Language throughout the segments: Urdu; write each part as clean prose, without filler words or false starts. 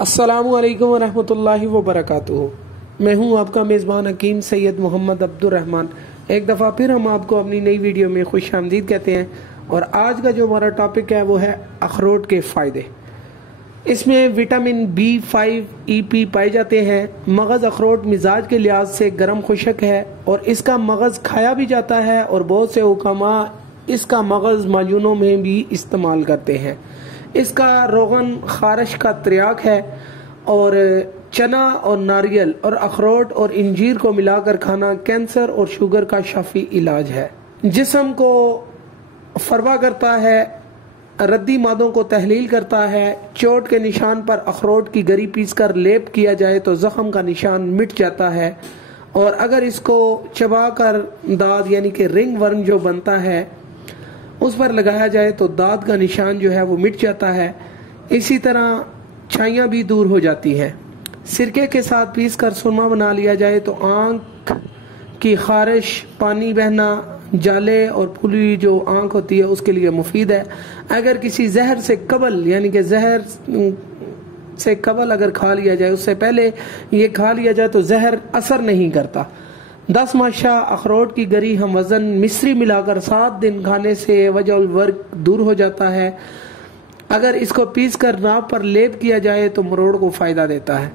السلام علیکم ورحمۃ اللہ وبرکاتہ۔ میں ہوں آپ کا میزبان حکیم سید محمد عبدالرحمن۔ ایک دفعہ پھر ہم آپ کو اپنی نئی ویڈیو میں خوش آمدید کہتے ہیں، اور آج کا جو ہمارا ٹاپک ہے وہ ہے اخروٹ کے فائدے۔ اس میں وٹامن B5 EP پائے جاتے ہیں۔ مغز اخروٹ مزاج کے لحاظ سے گرم خشک ہے، اور اس کا مغز کھایا بھی جاتا ہے، اور بہت سے حکماء اس کا مغز معجونوں میں بھی استعمال کرتے ہیں۔ اس کا روغن خارش کا تریاک ہے، اور چنا اور ناریل اور اخروٹ اور انجیر کو ملا کر کھانا کینسر اور شوگر کا شافی علاج ہے۔ جسم کو فروا کرتا ہے، ردی مادوں کو تحلیل کرتا ہے۔ چوٹ کے نشان پر اخروٹ کی گری پیس کر لیپ کیا جائے تو زخم کا نشان مٹ جاتا ہے، اور اگر اس کو چبا کر داد یعنی کہ رنگ ورم جو بنتا ہے اس پر لگایا جائے تو داد کا نشان جو ہے وہ مٹ جاتا ہے۔ اسی طرح چھائیاں بھی دور ہو جاتی ہیں۔ سرکے کے ساتھ پیس کر سرما بنا لیا جائے تو آنکھ کی خارش، پانی بہنا، جالے اور پھلی جو آنکھ ہوتی ہے اس کے لیے مفید ہے۔ اگر کسی زہر سے قبل یعنی کہ زہر سے قبل اگر کھا لیا جائے، اس سے پہلے یہ کھا لیا جائے تو زہر اثر نہیں کرتا۔ 10 ماشا اخروٹ کی گری ہم وزن مصری ملا کر 7 دن کھانے سے وجع الورق دور ہو جاتا ہے۔ اگر اس کو پیس کر ناپ پر لیپ کیا جائے تو مروڑ کو فائدہ دیتا ہے۔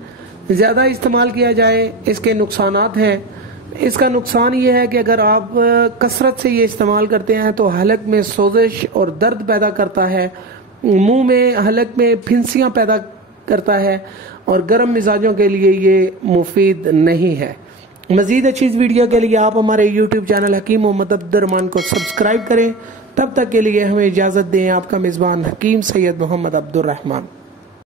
زیادہ استعمال کیا جائے اس کے نقصانات ہیں۔ اس کا نقصان یہ ہے کہ اگر آپ کثرت سے یہ استعمال کرتے ہیں تو حلق میں سوزش اور درد پیدا کرتا ہے، منہ میں حلق میں پھنسیاں پیدا کرتا ہے، اور گرم مزاجوں کے لیے یہ مفید نہیں ہے۔ مزید اچھی ویڈیو کے لیے آپ ہمارے YouTube چینل حکیم محمد عبدالرحمن کو سبسکرائب کریں۔ تب تک کے لیے ہمیں اجازت دیں۔ آپ کا میزبان حکیم سید محمد عبدالرحمن۔